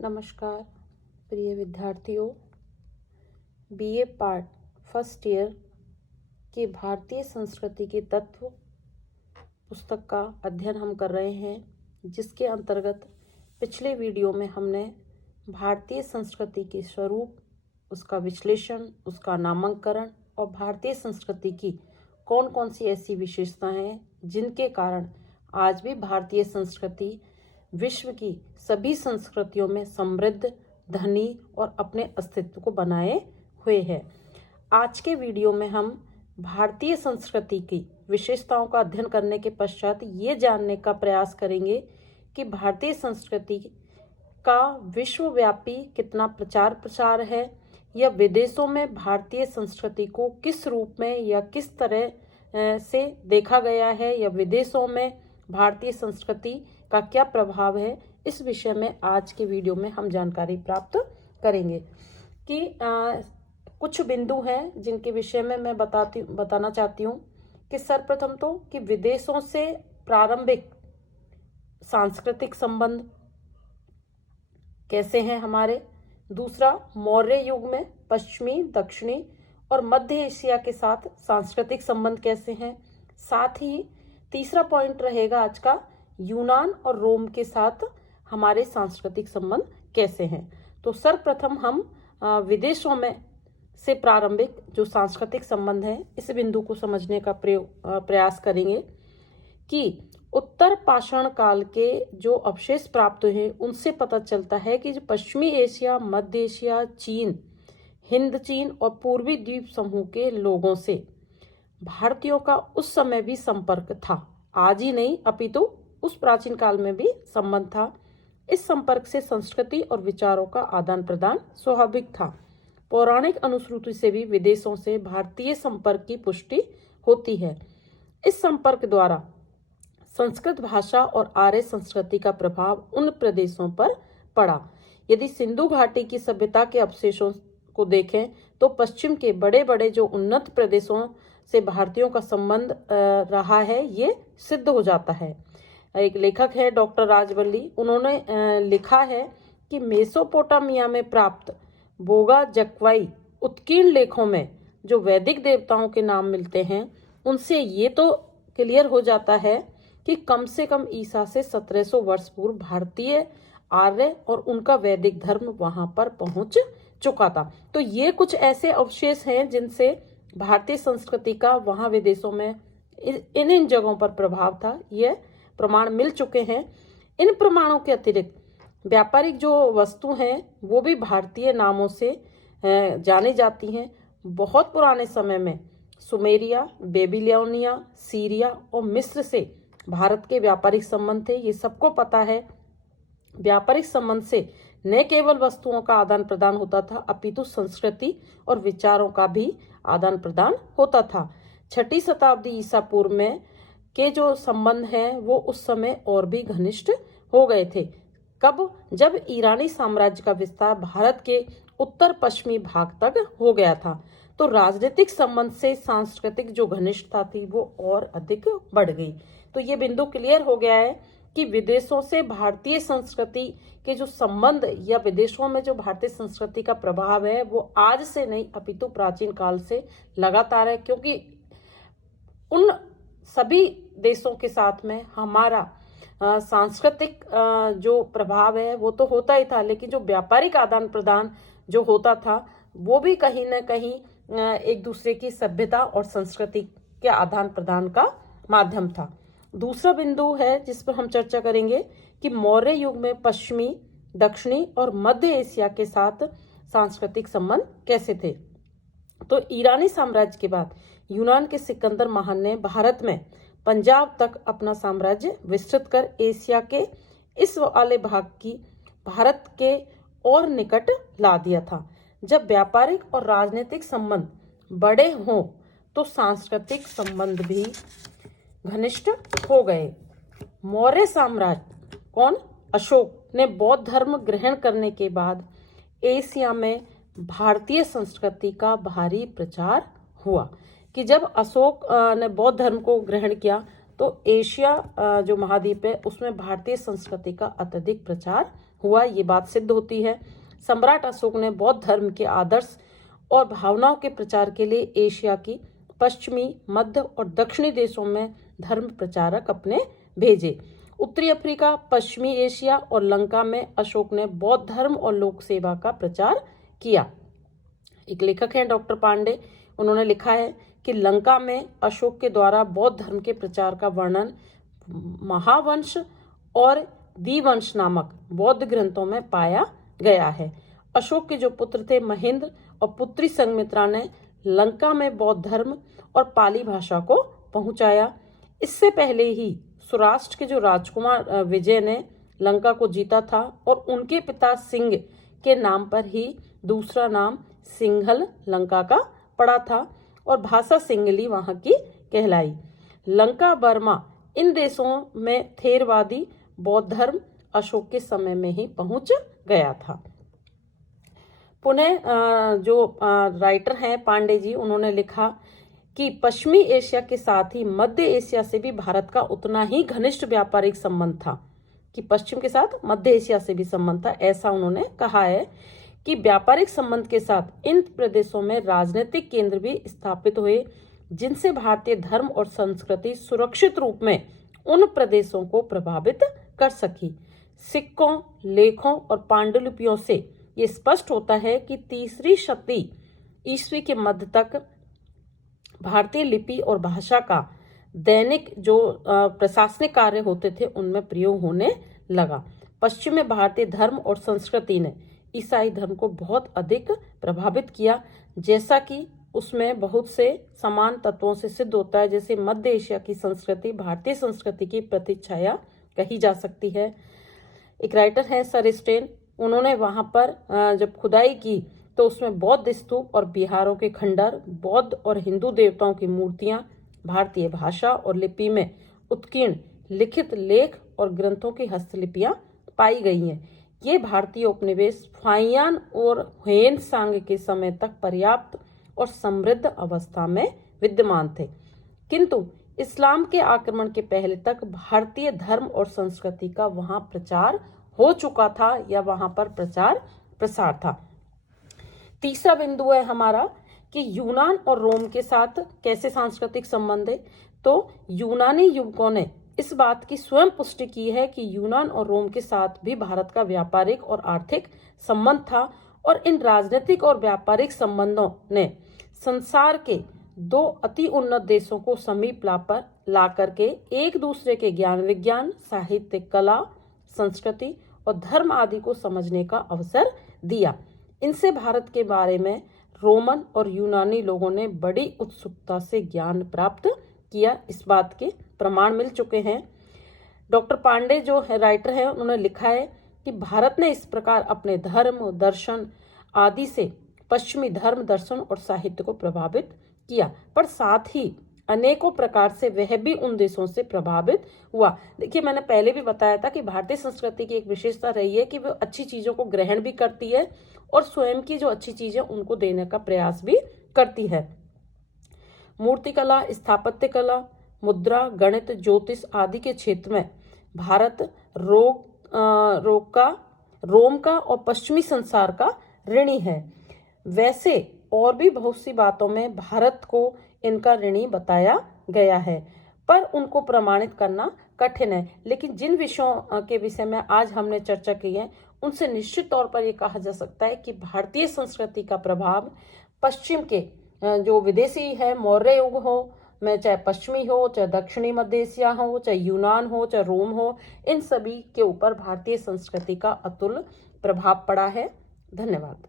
नमस्कार प्रिय विद्यार्थियों, बीए पार्ट फर्स्ट ईयर के भारतीय संस्कृति के तत्व पुस्तक का अध्ययन हम कर रहे हैं, जिसके अंतर्गत पिछले वीडियो में हमने भारतीय संस्कृति के स्वरूप, उसका विश्लेषण, उसका नामकरण और भारतीय संस्कृति की कौन कौन सी ऐसी विशेषताएं हैं जिनके कारण आज भी भारतीय संस्कृति विश्व की सभी संस्कृतियों में समृद्ध, धनी और अपने अस्तित्व को बनाए हुए है। आज के वीडियो में हम भारतीय संस्कृति की विशेषताओं का अध्ययन करने के पश्चात ये जानने का प्रयास करेंगे कि भारतीय संस्कृति का विश्वव्यापी कितना प्रचार प्रसार है, या विदेशों में भारतीय संस्कृति को किस रूप में या किस तरह से देखा गया है, या विदेशों में भारतीय संस्कृति का क्या प्रभाव है। इस विषय में आज के वीडियो में हम जानकारी प्राप्त करेंगे कि कुछ बिंदु हैं जिनके विषय में मैं बताना चाहती हूँ कि सर्वप्रथम तो कि विदेशों से प्रारंभिक सांस्कृतिक संबंध कैसे हैं हमारे। दूसरा, मौर्य युग में पश्चिमी, दक्षिणी और मध्य एशिया के साथ सांस्कृतिक संबंध कैसे हैं। साथ ही तीसरा पॉइंट रहेगा आज का, यूनान और रोम के साथ हमारे सांस्कृतिक संबंध कैसे हैं। तो सर्वप्रथम हम विदेशों में से प्रारंभिक जो सांस्कृतिक संबंध है, इस बिंदु को समझने का प्रयास करेंगे कि उत्तर पाषाण काल के जो अवशेष प्राप्त हुए उनसे पता चलता है कि जो पश्चिमी एशिया, मध्य एशिया, चीन, हिंद चीन और पूर्वी द्वीप समूह के लोगों से भारतीयों का उस समय भी संपर्क था। आज ही नहीं अपितु उस प्राचीन काल में भी संबंध था। इस संपर्क से संस्कृति और विचारों का आदान प्रदान स्वाभाविक था। पौराणिक अनुश्रुति से भी विदेशों से भारतीय संपर्क की पुष्टि होती है। इस संपर्क द्वारा संस्कृत भाषा और आर्य संस्कृति का प्रभाव उन प्रदेशों पर पड़ा। यदि सिंधु घाटी की सभ्यता के अवशेषों को देखें तो पश्चिम के बड़े बड़े जो उन्नत प्रदेशों से भारतीयों का संबंध रहा है, ये सिद्ध हो जाता है। एक लेखक है डॉक्टर राजवल्ली, उन्होंने लिखा है कि मेसोपोटामिया में प्राप्त बोगा जक्वाई उत्कीर्ण लेखों में जो वैदिक देवताओं के नाम मिलते हैं, उनसे ये तो क्लियर हो जाता है कि कम से कम ईसा से 1700 वर्ष पूर्व भारतीय आर्य और उनका वैदिक धर्म वहां पर पहुंच चुका था। तो ये कुछ ऐसे अवशेष हैं जिनसे भारतीय संस्कृति का वहां विदेशों में इन जगहों पर प्रभाव था। ये प्रमाण मिल चुके हैं। इन प्रमाणों के अतिरिक्त व्यापारिक जो वस्तु हैं वो भी भारतीय नामों से जानी जाती हैं। बहुत पुराने समय में सुमेरिया, बेबीलोनिया, सीरिया और मिस्र से भारत के व्यापारिक संबंध थे, ये सबको पता है। व्यापारिक संबंध से न केवल वस्तुओं का आदान प्रदान होता था, अपितु संस्कृति और विचारों का भी आदान प्रदान होता था। 6ठी शताब्दी ईसा पूर्व में के जो संबंध हैं वो उस समय और भी घनिष्ठ हो गए थे। कब? जब ईरानी साम्राज्य का विस्तार भारत के उत्तर पश्चिमी भाग तक हो गया था, तो राजनीतिक संबंध से सांस्कृतिक जो घनिष्ठता थी वो और अधिक बढ़ गई। तो ये बिंदु क्लियर हो गया है कि विदेशों से भारतीय संस्कृति के जो संबंध या विदेशों में जो भारतीय संस्कृति का प्रभाव है वो आज से नहीं अपितु प्राचीन काल से लगातार है, क्योंकि उन सभी देशों के साथ में हमारा सांस्कृतिक जो प्रभाव है वो तो होता ही था, लेकिन जो व्यापारिक आदान प्रदान जो होता था वो भी कहीं ना कहीं एक दूसरे की सभ्यता और संस्कृति के आदान प्रदान का माध्यम था। दूसरा बिंदु है जिस पर हम चर्चा करेंगे कि मौर्य युग में पश्चिमी, दक्षिणी और मध्य एशिया के साथ सांस्कृतिक संबंध कैसे थे। तो ईरानी साम्राज्य के बाद यूनान के सिकंदर महान ने भारत में पंजाब तक अपना साम्राज्य विस्तृत कर एशिया के इस वाले भाग की भारत के और निकट ला दिया था। जब व्यापारिक और राजनीतिक संबंध बड़े हों तो सांस्कृतिक संबंध भी घनिष्ठ हो गए। मौर्य साम्राज्य अशोक ने बौद्ध धर्म ग्रहण करने के बाद एशिया में भारतीय संस्कृति का भारी प्रचार हुआ। कि जब अशोक ने बौद्ध धर्म को ग्रहण किया तो एशिया जो महाद्वीप है उसमें भारतीय संस्कृति का अत्यधिक प्रचार हुआ, ये बात सिद्ध होती है। सम्राट अशोक ने बौद्ध धर्म के आदर्श और भावनाओं के प्रचार के लिए एशिया की पश्चिमी, मध्य और दक्षिणी देशों में धर्म प्रचारक अपने भेजे। उत्तरी अफ्रीका, पश्चिमी एशिया और लंका में अशोक ने बौद्ध धर्म और लोक सेवा का प्रचार किया। एक लेखक हैं डॉक्टर पांडे, उन्होंने लिखा है कि लंका में अशोक के द्वारा बौद्ध धर्म के प्रचार का वर्णन महावंश और दीवंश नामक बौद्ध ग्रंथों में पाया गया है। अशोक के जो पुत्र थे महेंद्र और पुत्री संघमित्रा ने लंका में बौद्ध धर्म और पाली भाषा को पहुंचाया। इससे पहले ही सौराष्ट्र के जो राजकुमार विजय ने लंका को जीता था और उनके पिता सिंह के नाम पर ही दूसरा नाम सिंघल लंका का पड़ा था और भाषा सिंगली वहां की कहलाई। लंका, बर्मा, इन देशों में थेरवादी बौद्ध धर्म अशोक के समय में ही पहुंच गया था। पुनः जो राइटर हैं पांडे जी, उन्होंने लिखा कि पश्चिमी एशिया के साथ ही मध्य एशिया से भी भारत का उतना ही घनिष्ठ व्यापारिक संबंध था, कि पश्चिम के साथ मध्य एशिया से भी संबंध था। ऐसा उन्होंने कहा है कि व्यापारिक संबंध के साथ इन प्रदेशों में राजनीतिक केंद्र भी स्थापित हुए, जिनसे भारतीय धर्म और संस्कृति सुरक्षित रूप में उन प्रदेशों को प्रभावित कर सकी। सिक्कों, लेखों और पांडुलिपियों से ये स्पष्ट होता है कि 3री शताब्दी ईस्वी के मध्य तक भारतीय लिपि और भाषा का दैनिक जो प्रशासनिक कार्य होते थे उनमें प्रयोग होने लगा। पश्चिम में भारतीय धर्म और संस्कृति ने ईसाई धर्म को बहुत अधिक प्रभावित किया, जैसा कि उसमें बहुत से समान तत्वों से सिद्ध होता है। जैसे मध्य एशिया की संस्कृति भारतीय संस्कृति की प्रतिच्छाया कही जा सकती है। एक राइटर है सर स्टेन, उन्होंने वहां पर जब खुदाई की तो उसमें बौद्ध स्तूप और बिहारों के खंडर, बौद्ध और हिंदू देवताओं की मूर्तियां, भारतीय भाषा और लिपि में उत्कीर्ण लिखित लेख और ग्रंथों की हस्तलिपियां पाई गई हैं। ये भारतीय उपनिवेश फाहियान और हुयेन सांग के समय तक पर्याप्त और समृद्ध अवस्था में विद्यमान थे, किंतु इस्लाम के आक्रमण के पहले तक भारतीय धर्म और संस्कृति का वहां प्रचार हो चुका था या वहां पर प्रचार प्रसार था। तीसरा बिंदु है हमारा कि यूनान और रोम के साथ कैसे सांस्कृतिक संबंध है। तो यूनानी युवकों ने इस बात की स्वयं पुष्टि की है कि यूनान और रोम के साथ भी भारत का व्यापारिक और आर्थिक संबंध था और इन राजनीतिक और व्यापारिक संबंधों ने संसार के 2 अति उन्नत देशों को समीप ला करके एक दूसरे के ज्ञान, विज्ञान, साहित्य, कला, संस्कृति और धर्म आदि को समझने का अवसर दिया। इनसे भारत के बारे में रोमन और यूनानी लोगों ने बड़ी उत्सुकता से ज्ञान प्राप्त किया। इस बात के प्रमाण मिल चुके हैं। डॉक्टर पांडे जो है राइटर है, उन्होंने लिखा है कि भारत ने इस प्रकार अपने धर्म, दर्शन आदि से पश्चिमी धर्म, दर्शन और साहित्य को प्रभावित किया, पर साथ ही अनेकों प्रकार से वह भी उन देशों से प्रभावित हुआ। देखिए, मैंने पहले भी बताया था कि भारतीय संस्कृति की एक विशेषता रही है कि वह अच्छी चीजों को ग्रहण भी करती है और स्वयं की जो अच्छी चीजें उनको देने का प्रयास भी करती है। मूर्तिकला, स्थापत्य कला, मुद्रा, गणित, ज्योतिष आदि के क्षेत्र में भारत रोम का और पश्चिमी संसार का ऋणी है। वैसे और भी बहुत सी बातों में भारत को इनका ऋणी बताया गया है, पर उनको प्रमाणित करना कठिन है। लेकिन जिन विषयों के विषय में आज हमने चर्चा की है उनसे निश्चित तौर पर यह कहा जा सकता है कि भारतीय संस्कृति का प्रभाव पश्चिम के जो विदेशी है, मौर्य युग हो में, चाहे पश्चिमी हो, चाहे दक्षिणी मध्य एशिया हो, चाहे यूनान हो, चाहे रोम हो, इन सभी के ऊपर भारतीय संस्कृति का अतुल प्रभाव पड़ा है। धन्यवाद।